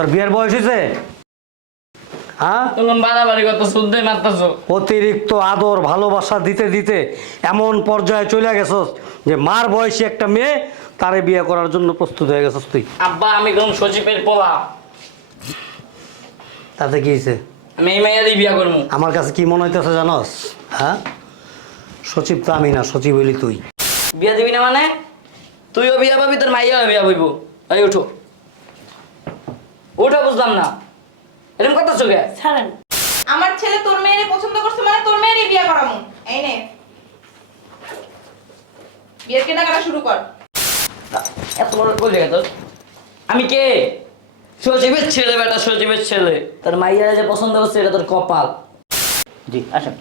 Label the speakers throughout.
Speaker 1: তোর বিয়ের বয়স হয়েছে? হ্যাঁ?
Speaker 2: তুমি বাড়াবাড়ি কত শুদ্ধ মারতেছো।
Speaker 1: অতিরিক্ত আদর ভালোবাসা দিতে দিতে এমন পর্যায়ে চলে গেছস যে মার বয়সী একটা মেয়ে তারে বিয়ে করার জন্য প্রস্তুত হয়ে গেছস তুই।
Speaker 2: আব্বা আমি কোন সচিবের পোলা।
Speaker 1: তাতে কি হয়েছে?
Speaker 2: আমি এই মেয়েরই বিয়া করব
Speaker 1: আমার কাছে কি মনে হইতেছে জানস? হ্যাঁ? সচিব তো আমি না সচিব হইলি তুই।
Speaker 2: বিয়া দিবি না মানে? তুইও বিয়া পাবি তোর মাইয়াও বিয়া বইব এই উঠো। উঠো বুঝলাম না। এরকম কথা চোখে?
Speaker 3: ছাড়েন।
Speaker 4: আমার ছেলে তোর মেয়েরে পছন্দ করছে মানে তোর মেয়েরই বিয়ে করামু। এই নে। বিয়ের কেনাকাটা শুরু কর।
Speaker 2: এত বড় কই লেগে তোর আমি কে? সচিবের ছেলে বেটা সচিবের ছেলে। তার মাইয়ারা যে পছন্দ করছে এটা তোর কপাল। জি আসেন।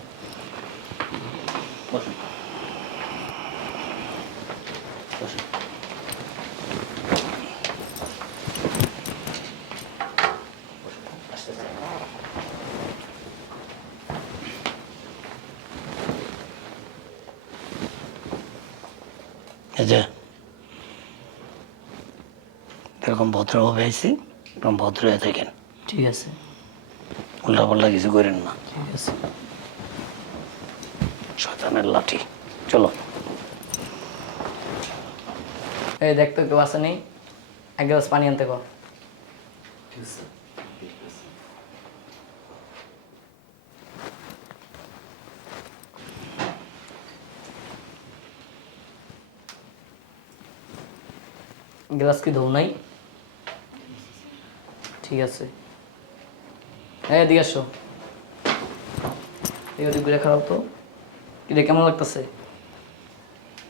Speaker 1: এই যে এরকম ভদ্রভাবে আইসি এরকম ভদ্র হয়ে থাকেন।
Speaker 2: ঠিক আছে।
Speaker 1: উল্টা পাল্টা কিছু করেন না।
Speaker 2: ঠিক আছে।
Speaker 1: শয়তানের লাঠি। চলো।
Speaker 2: এই দেখতো কেউ আসে নেই? এক গ্লাস পানি আনতে কর। গ্লাস কি ধৌ নাই। ঠিক আছে। হ্যাঁ এদিকে আসো। এই ওদিক ঘুরে খারাপ তো। কি রে কেমন লাগতেছে?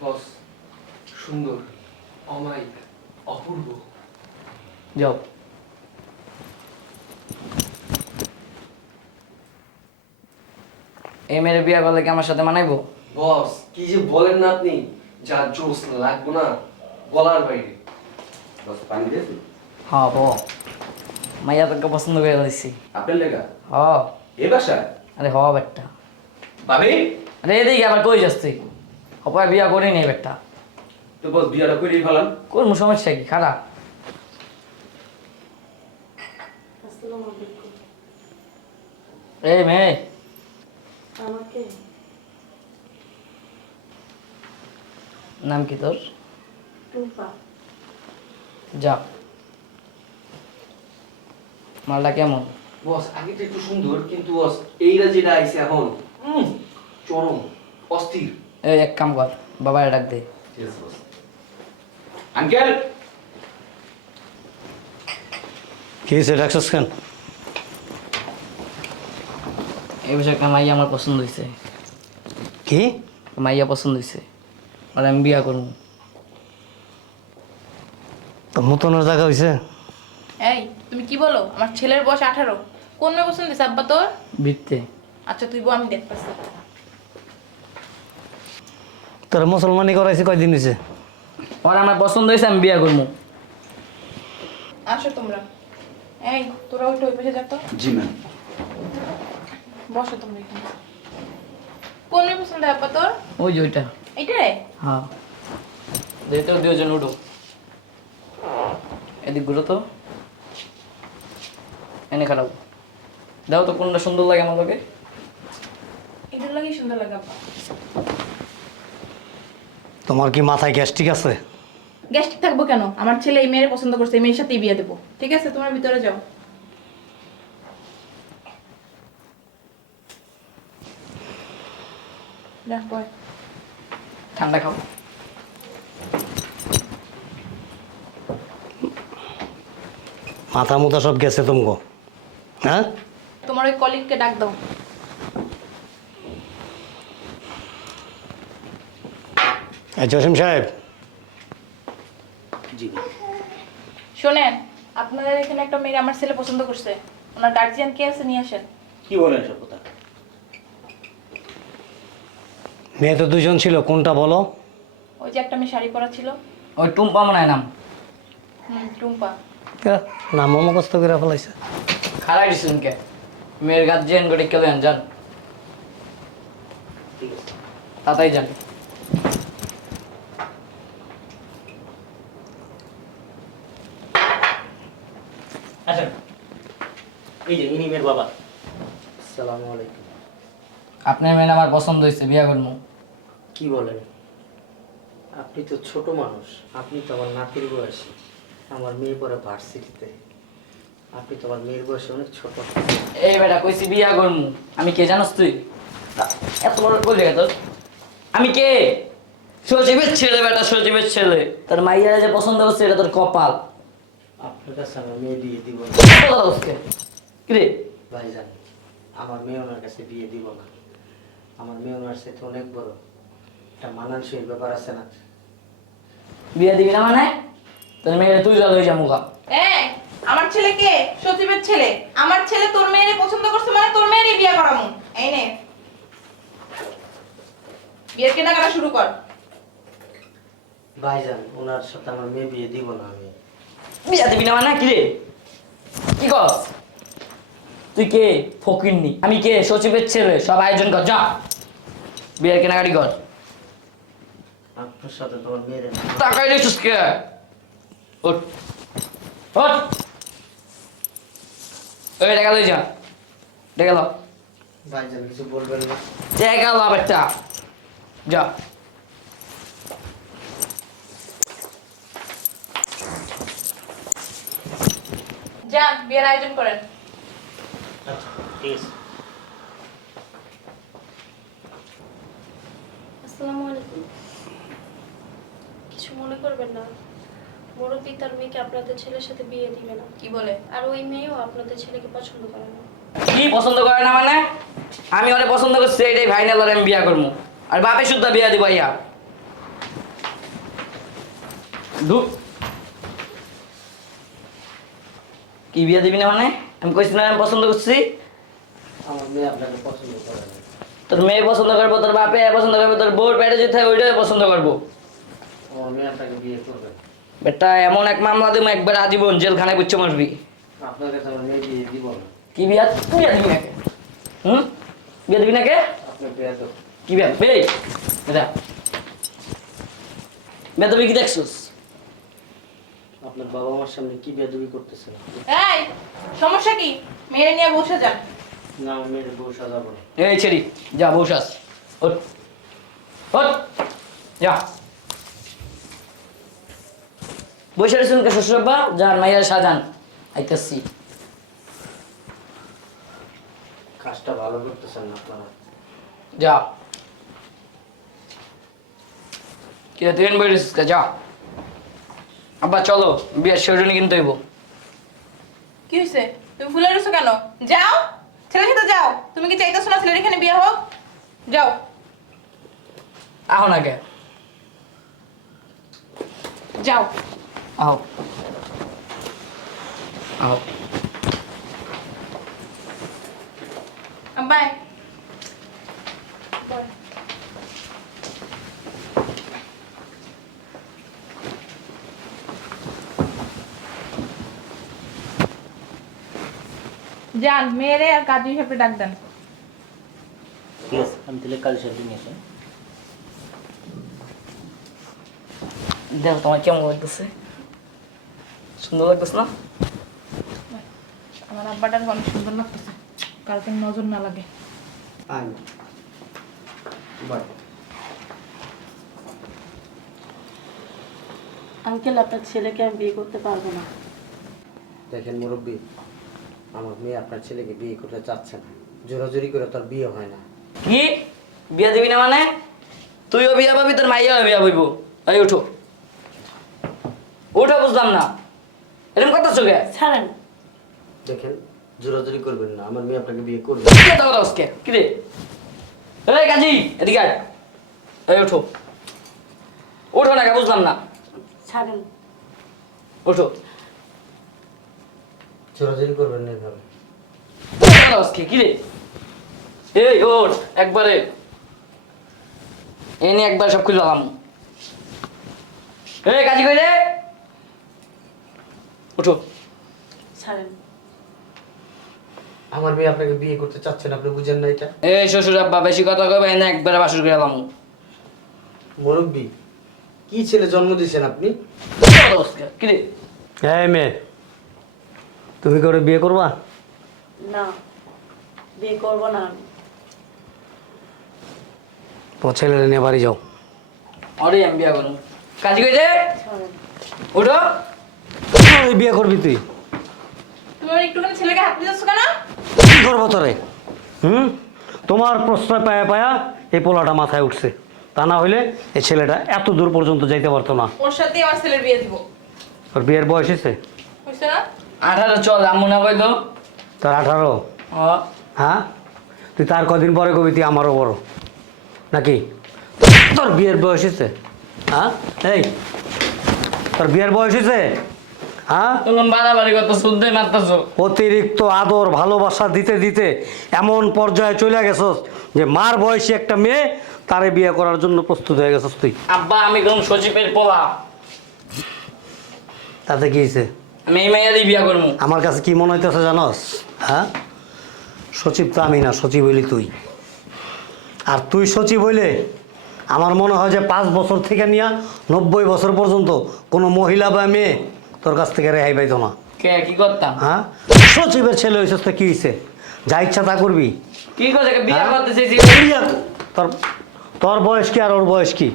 Speaker 5: বস সুন্দর অমায়িক অপূর্ব।
Speaker 2: যাও। এই মেয়ের বিয়ে করলে কি আমার সাথে মানাইবো?
Speaker 5: বস কি যে বলেন না আপনি যা জোস লাগবো না গলার বাইরে।
Speaker 2: হ্যাঁ ব। মাইয়া তোকে পছন্দ করে দিচ্ছি
Speaker 6: আপনার লেগা?
Speaker 2: হ
Speaker 6: এ বাসায়?
Speaker 2: আরে হ বেটটা
Speaker 6: ভাবি?
Speaker 2: আরে এদিকে আবার কই যাস তুই? অপায় বিয়া করি নি বেটটা
Speaker 6: তো বস বিয়াটা করেই ফেলাম।
Speaker 2: কোন সমস্যা কি? খারাপ। এই মেয়ে।
Speaker 3: আমাকে?
Speaker 2: নাম কি তোর? যা। মালটা কেমন?
Speaker 5: বস আগে তো একটু সুন্দর কিন্তু বস এইটা যেটা আইছে এখন চরম অস্থির।
Speaker 2: এই এক কাম কর বাবার ডাক দে।
Speaker 6: আঙ্কেল!
Speaker 1: কি হয়েছে ডাকছস কেন?
Speaker 2: এই বিষয়ে একটা মাইয়া আমার পছন্দ হয়েছে
Speaker 1: কি?
Speaker 2: মাইয়া পছন্দ হয়েছে আর আমি বিয়া করব
Speaker 1: তো নতুনের জায়গা হয়েছে
Speaker 4: এই তুমি কি বলো? আমার ছেলের বয়স আঠারো। কোন মেয়ে পছন্দ দিছে আব্বা তোর?
Speaker 2: বৃত্তে
Speaker 4: আচ্ছা তুই বল আমি দেখতেছি।
Speaker 1: তোর মুসলমানি করাইছে কয়দিন হয়েছে
Speaker 2: আর আমার পছন্দ হয়েছে আমি বিয়া করব
Speaker 4: আসো তোমরা। এই তোরা ওইটা ওই পাশে যাতো?
Speaker 6: জি ম্যাম।
Speaker 4: বসো তোমরা এখানে। কোন মেয়ে পছন্দ আব্বা তোর?
Speaker 2: ওই যে ওইটা।
Speaker 4: এইটা
Speaker 2: হ্যাঁ। যেতে দুজন উঠো। এদিক ঘুরো তো। এনে খারাপ। দাও তো কোনটা সুন্দর লাগে আমার লোকে
Speaker 4: এটার লাগেই সুন্দর লাগে আব্বা।
Speaker 1: তোমার কি মাথায় গ্যাস্ট্রিক আছে?
Speaker 4: গ্যাস্ট্রিক থাকব কেন? আমার ছেলে এই মেয়ের পছন্দ করছে এই মেয়ের সাথে বিয়ে দেবো। ঠিক আছে তোমার ভিতরে যাও।
Speaker 2: ঠান্ডা খাও।
Speaker 1: মাথা মুথা সব গেছে তুমগো। হ্যাঁ?
Speaker 4: তোমার ওই কলিগকে ডাক দাও।
Speaker 1: জসিম সাহেব।
Speaker 6: জি।
Speaker 4: শোনেন আপনাদের এখানে একটা মেয়ে আমার ছেলে পছন্দ করছে। ওনার গার্জিয়ান কে আছে নিয়ে আসেন।
Speaker 6: কি বলেন সব কথা?
Speaker 1: মেয়ে তো দুজন ছিল কোনটা বলো?
Speaker 4: ওই যে একটা মেয়ে শাড়ি পরা ছিল।
Speaker 2: ওই টুম্পা মনে হয় নাম।
Speaker 4: হুম টুম্পা।
Speaker 1: নাম মুখস্থ করে ফেলাইছে।
Speaker 2: খারাপ কে মেয়ের গার্জিয়ান করে কেউ যান। তাতাই যান।
Speaker 6: এই যে ইনি মেয়ের বাবা।
Speaker 5: আসসালামু আলাইকুম।
Speaker 2: আপনার মেয়ে আমার পছন্দ হয়েছে বিয়া করব
Speaker 5: কি বলেন? আপনি তো ছোট মানুষ আপনি তো আমার নাতির বয়সী। আমার মেয়ে পরে ভার্সিটিতে আপনি তো আমার মেয়ের বয়সে অনেক ছোট।
Speaker 2: এই বেটা কইছি বিয়া করব আমি কে জানোস তুই? এত বড় কইলে তোর? আমি কে? সজীবের ছেলে বেটা সজীবের ছেলে। তার মাইয়ারা যে পছন্দ করছে এটা তোর কপাল।
Speaker 5: আপনার কাছে আমার মেয়ে বিয়ে দিব না।
Speaker 2: কত কথা বলছে? কি রে?
Speaker 5: ভাইজান আমার মেয়ে ওনার কাছে বিয়ে দিব না। আমার মেয়ে ওনার সাথে অনেক বড়। একটা মানানসই ব্যাপার আছে না।
Speaker 2: বিয়া দিবি না মানে? তোর মেয়েরা তুই জল হয়ে যা মুখা।
Speaker 4: এই আমার ছেলে কে? সচিবের ছেলে। আমার ছেলে তোর মেয়েরে পছন্দ করছে মানে তোর মেয়েরই বিয়ে করামু। এই নে। বিয়ের কেনাকাটা শুরু কর।
Speaker 5: ভাইজান ওনার সাথে আমার মেয়ে বিয়ে দিব না আমি।
Speaker 2: বিয়া দিবি না মানে কি রে? কি কস? তুই কে? ফকিরনি আমি কে? সচিবের ছেলে। সব আয়োজন কর যা। বিয়ের কেনাকাটি কর।
Speaker 5: আপনার সাথে তোমার মেয়ের
Speaker 2: টাকাই দিচ্ছিস কে? ওঠ। ওঠ। ওই টাকা লই যা টাকা লো
Speaker 5: ভাইজান কিছু বলবেন না।
Speaker 2: টাকা লো বেটা। যা।
Speaker 4: যান বিয়ের আয়োজন করেন।
Speaker 6: আচ্ছা ঠিক আছে।
Speaker 3: আসসালামু আলাইকুম। কিছু মনে করবেন না? মুরব্বী পিতার মেয়েকে আপনাদের ছেলের সাথে বিয়ে দিবে না।
Speaker 4: কি বলে?
Speaker 3: আর ওই মেয়েও আপনাদের ছেলেকে পছন্দ করে না।
Speaker 2: কি পছন্দ করে না মানে? আমি ওরে পছন্দ করছি এটাই ফাইনাল ওরে আমি বিয়া করব আর বাপে শুদ্ধ বিয়া দিব ইয়া ঢুক কি বিয়া দিবি না মানে? আমি কইছি না আমি পছন্দ করছি।
Speaker 5: আমার মেয়ে আপনাকে পছন্দ করে
Speaker 2: তোর মেয়ে পছন্দ করব তোর বাপে পছন্দ করব তোর বউর পেটে যেতে হয় ওইটাই পছন্দ করব।
Speaker 5: আমার মেয়ে আপনাকে বিয়ে করবে
Speaker 2: বেটা এমন এক মামলা দিব একবার আজীবন জেলখানায় বুঝছে মারবি কি বিয়া? তুই বিয়া দিবি নাকি? হুম? বিয়া দিবি নাকি? কি বিয়া? বে বেটা। বিয়া দিবি কি দেখছিস?
Speaker 5: আপনার বাবা মার সামনে কি বেদবি করতেছেন?
Speaker 4: এই সমস্যা কি? মেয়েরে নিয়ে বসে যান।
Speaker 5: না বউ সাজাবো না।
Speaker 2: এই ছেড়ি যা বসাস ওঠ। ওঠ। যা। বসে রয়েছেন কে শ্বশুরব্বা যান মাইয়ার সাজান। আইতেছি।
Speaker 5: কাজটা ভালো করতেছেন না আপনারা।
Speaker 2: যা। কে তুই যা। আব্বা চলো বিয়ের সেজনী কিনতে হইব।
Speaker 4: কি হয়েছে তুমি ফুলে রয়েছো কেন? যাও! ছেলের সাথে যাও! তুমি কি চাইতেছো না ছেলের এখানে বিয়ে হোক? যাও।
Speaker 2: আহ না কে?
Speaker 4: যাও।
Speaker 2: আহ আহ
Speaker 4: বাই যান মেয়েরে আর কাজী হিসেবে ডাক দেন
Speaker 6: ঠিক আছে আমি তাহলে কাল সাথে নিয়ে আসি
Speaker 2: দেখো তোমার কেমন লাগতেছে সুন্দর লাগতেছে না?
Speaker 4: আমার আব্বাটার অনেক সুন্দর লাগতেছে। কালকে নজর না লাগে।
Speaker 3: আঙ্কেল আপনার ছেলেকে আমি বিয়ে করতে পারব না।
Speaker 5: দেখেন মুরব্বী আমার মেয়ে আপনার ছেলেকে বিয়ে করতে চাচ্ছে না। জোরাজোরি করে তার বিয়ে হয় না।
Speaker 2: কি? বিয়ে দিবি না মানে? তুইও বিয়া পাবি তোর মাইয়াও বিয়া পাইব। এই উঠো। উঠো বুঝলাম না। এরকম কথা চোখে
Speaker 3: ছাড়েন।
Speaker 5: দেখেন জোরাজোরি করবেন না আমার মেয়ে আপনাকে বিয়ে করবে।
Speaker 2: কে দাও দাও আজকে? কি রে? এই কাজী এদিকে আয়। এই উঠো উঠো না বুঝলাম না।
Speaker 3: ছাড়েন।
Speaker 2: উঠো
Speaker 5: জোরাজোরি করবেন না এভাবে।
Speaker 2: না আজকে? কি রে? এই ওঠ একবারে। এই নিয়ে একবার সব খুলে আলাম এই কাজী কইলে উঠো
Speaker 3: ছাড়েন।
Speaker 5: আমার মেয়ে আপনাকে বিয়ে করতে চাচ্ছেন আপনি বুঝেন না এটা।
Speaker 2: এই শ্বশুর আব্বা বেশি কথা কবে এনে একবারে বাসর করে এলাম
Speaker 5: মুরব্বী কি ছেলে জন্ম দিয়েছেন আপনি?
Speaker 2: কি রে?
Speaker 1: এই মেয়ে তুমি করে বিয়ে করবা?
Speaker 3: না বিয়ে করব না আমি।
Speaker 1: ছেলেরা নিয়ে বাড়ি যাও।
Speaker 2: অরে আমি বিয়া করুম কাজী কইছে
Speaker 3: ছাড়েন।
Speaker 2: উঠো
Speaker 1: বিয়ে করবি তুই?
Speaker 4: তুমি আমার একটুখানি ছেলেকে হাত কেন?
Speaker 1: কি করব তোরে? হুম? তোমার প্রশ্রয় পায়া পায়া এই পোলাটা মাথায় উঠছে। তা না হইলে এই ছেলেটা এত দূর পর্যন্ত যাইতে পারতো না।
Speaker 4: ওর সাথেই আমার ছেলের বিয়ে দিব।
Speaker 1: ওর বিয়ের বয়স হয়েছে
Speaker 4: না?
Speaker 2: আঠারো চল আম্মু না কইলো।
Speaker 1: তার আঠারো?
Speaker 2: ও।
Speaker 1: হ্যাঁ? তুই তার কদিন পরে কবি তুই আমারও বড়। নাকি? তোর বিয়ের বয়স হয়েছে? হ্যাঁ? এই তোর বিয়ের বয়স হয়েছে? হ্যাঁ?
Speaker 2: বাড়াবাড়ি কত শুদ্ধে মারতেছো।
Speaker 1: অতিরিক্ত আদর ভালোবাসা দিতে দিতে এমন পর্যায়ে চলে গেছস যে মার বয়সী একটা মেয়ে তারে বিয়ে করার জন্য প্রস্তুত হয়ে গেছস তুই।
Speaker 2: আব্বা আমি কোন সচিবের পোলা।
Speaker 1: তাতে কি হয়েছে
Speaker 2: আমি এই মেয়েরই বিয়া করব
Speaker 1: আমার কাছে কি মনে হইতেছে জানস? হ্যাঁ? সচিব তো আমি না সচিব হইলি তুই। আর তুই সচিব হইলে আমার মনে হয় যে পাঁচ বছর থেকে নিয়ে নব্বই বছর পর্যন্ত কোনো মহিলা বা মেয়ে তোর কাছ থেকে রেহাই পাইতো না।
Speaker 2: কে কি করতাম?
Speaker 1: হ্যাঁ? সচিবের ছেলে হয়েছিস তো কি হয়েছে যা ইচ্ছা তা করবি।
Speaker 2: কি করছে? বিয়া
Speaker 1: হ্যাঁ?
Speaker 2: করতে চাইছি
Speaker 1: তোর তোর বয়স কি আর ওর বয়স কি?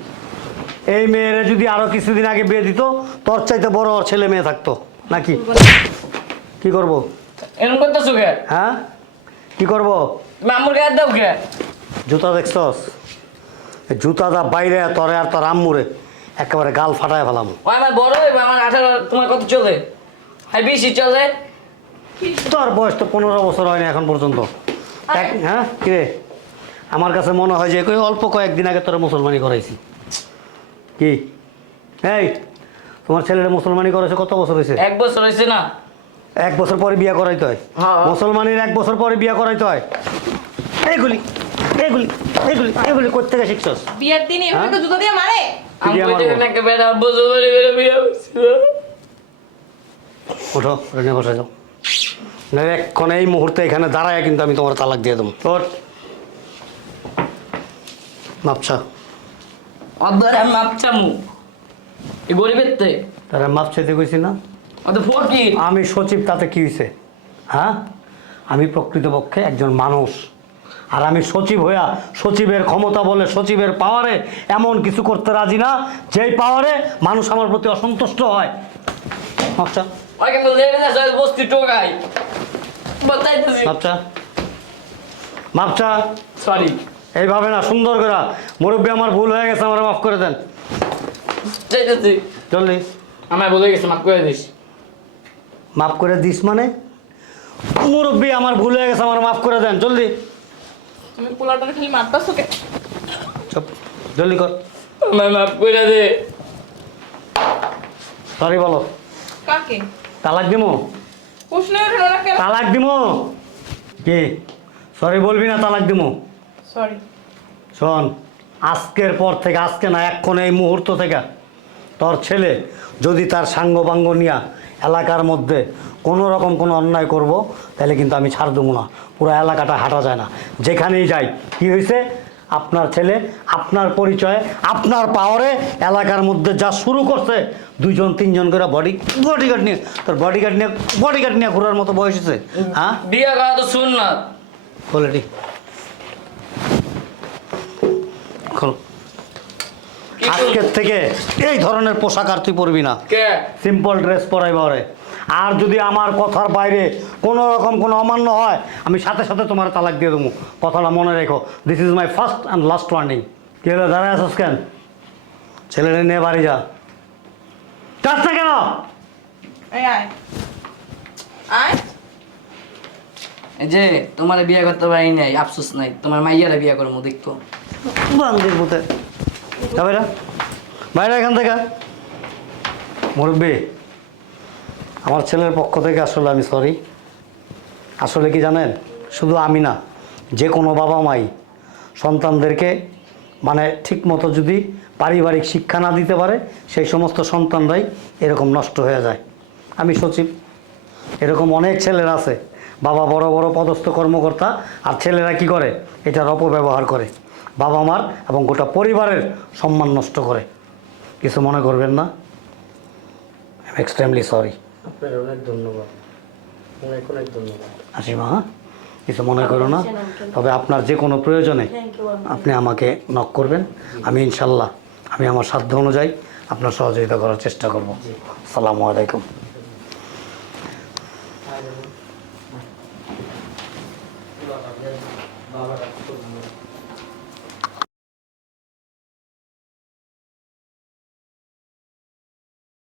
Speaker 1: এই মেয়েরা যদি আরও কিছুদিন আগে বিয়ে দিত তোর চাইতে বড় ওর ছেলে মেয়ে থাকতো। নাকি? কি করব?
Speaker 2: এরকম করতেছো কে?
Speaker 1: হ্যাঁ? কি করব?
Speaker 2: তুমি আম্মুর গায়ে দাও কে?
Speaker 1: জুতা দেখছস? এই জুতা দা বাইরে তরে আর তোর আম্মুরে। একেবারে গাল ফাটায় ফেলাম।
Speaker 2: ও আমার বড় হইবে আমার আঠারো তোমার কত চলে? হাই বেশি চলে?
Speaker 1: তোর বয়স তো পনেরো বছর হয়নি এখন পর্যন্ত। এক হ্যাঁ? কিরে আমার কাছে মনে হয় যে কই অল্প কয়েকদিন আগে তোরা মুসলমানি করাইছি। কি? এই তোমার ছেলেটা মুসলমানি করেছে কত বছর হয়েছে?
Speaker 2: এক বছর হয়েছে না।
Speaker 1: এক বছর পরে বিয়ে করাইতে হয়।
Speaker 2: হ্যাঁ।
Speaker 1: মুসলমানের এক বছর পরে বিয়ে করাইতে হয়। এইগুলি এইগুলি এইগুলি এইগুলি করতে গেছে শিখছস?
Speaker 4: বিয়ের দিন এভাবে
Speaker 1: হ্যাঁ?
Speaker 4: জুতো দিয়ে মারে?
Speaker 1: ওঠো রেনে বসে যাও। নাহলে এক্ষণ এই মুহূর্তে এখানে দাঁড়ায় কিন্তু আমি তোমার তালাক দিয়ে দেবো। তোর
Speaker 2: মাপচামু এই গরিবের তে।
Speaker 1: তারা মাপ চাইতে কইছি না? আমি সচিব তাতে কি হয়েছে হ্যাঁ? আমি প্রকৃতপক্ষে একজন মানুষ। আর আমি সচিব হইয়া সচিবের ক্ষমতা বলে সচিবের পাওয়ারে এমন কিছু করতে রাজি না যেই পাওয়ারে মানুষ আমার প্রতি অসন্তুষ্ট হয়।
Speaker 2: টোকাই বলতাইতেছি
Speaker 1: মাপচা
Speaker 2: সরি
Speaker 1: এইভাবে না সুন্দর করে। মুরব্বী আমার ভুল হয়ে গেছে আমার মাফ করে দেন। জলদি।
Speaker 2: আমার বলে গেছে মাফ করে দিস।
Speaker 1: মাফ করে দিস মানে? মুরব্বী আমার ভুল হয়ে গেছে আমার মাফ করে দেন। জলদি।
Speaker 4: তুমি পোলাটারে খালি মারতাছো কে?
Speaker 1: চুপ জলদি কর।
Speaker 2: আমার মাফ করে দে।
Speaker 1: সরি বলো।
Speaker 4: কাকে?
Speaker 1: তালাক দিমো?
Speaker 4: প্রশ্ন না কেন?
Speaker 1: তালাক দিমো? কি? সরি বলবি না তালাক দিমো?
Speaker 4: সরি
Speaker 1: শোন আজকের পর থেকে আজকে না এক্ষণ এই মুহূর্ত থেকে তোর ছেলে যদি তার সাঙ্গ বাঙ্গ নিয়া এলাকার মধ্যে কোনো রকম কোনো অন্যায় করব তাহলে কিন্তু আমি ছাড় দেবো না। পুরো এলাকাটা হাঁটা যায় না। যেখানেই যাই কি হয়েছে? আপনার ছেলে আপনার পরিচয়ে আপনার পাওয়ারে এলাকার মধ্যে যা শুরু করছে দুইজন তিনজন করে বডি বডিগার্ড নিয়ে তোর বডিগার্ড নিয়ে বডিগার্ড নিয়ে ঘোরার মতো বয়স হয়েছে হ্যাঁ?
Speaker 2: বিয়া করা তো শুন না
Speaker 1: কোয়ালিটি খোল।
Speaker 2: কি
Speaker 1: আজকের থেকে এই ধরনের পোশাক আর তুই পরবি না। সিম্পল ড্রেস পরাইবা ওরে। আর যদি আমার কথার বাইরে কোনো রকম কোনো অমান্য হয় আমি সাথে সাথে তোমার তালাক দিয়ে দেবো। কথাটা মনে রেখো। This is my first and last warning কে হলো দাঁড়ায় আসস কেন? ছেলেটা নিয়ে বাড়ি যা। যাস না কেন?
Speaker 4: এই আয়। আয়।
Speaker 2: এই যে তোমার বিয়ে করতে পারি নাই আফসোস নাই। তোমার মাইয়ারা বিয়া করব দেখতো
Speaker 1: বান্দির মতে বাইরে এখান থেকে। মুরব্বী, আমার ছেলের পক্ষ থেকে আসলে আমি সরি আসলে কি জানেন? শুধু আমি না, যে কোনো বাবা মাই সন্তানদেরকে মানে ঠিক মতো যদি পারিবারিক শিক্ষা না দিতে পারে, সেই সমস্ত সন্তানরাই এরকম নষ্ট হয়ে যায়। আমি সচিব। এরকম অনেক ছেলেরা আছে, বাবা বড় বড় পদস্থ কর্মকর্তা, আর ছেলেরা কি করে? এটার অপব্যবহার করে। বাবা মার এবং গোটা পরিবারের সম্মান নষ্ট করে। কিছু মনে করবেন না? আই এক্সট্রিমলি সরি
Speaker 5: আপনার অনেক ধন্যবাদ। অনেক অনেক ধন্যবাদ।
Speaker 1: আসি মা হ্যাঁ? কিছু মনে করো না? তবে আপনার যে কোনো প্রয়োজনে আপনি আমাকে নক করবেন। আমি ইনশাল্লাহ আমি আমার সাধ্য অনুযায়ী আপনার সহযোগিতা করার চেষ্টা করব। সালামু আলাইকুম।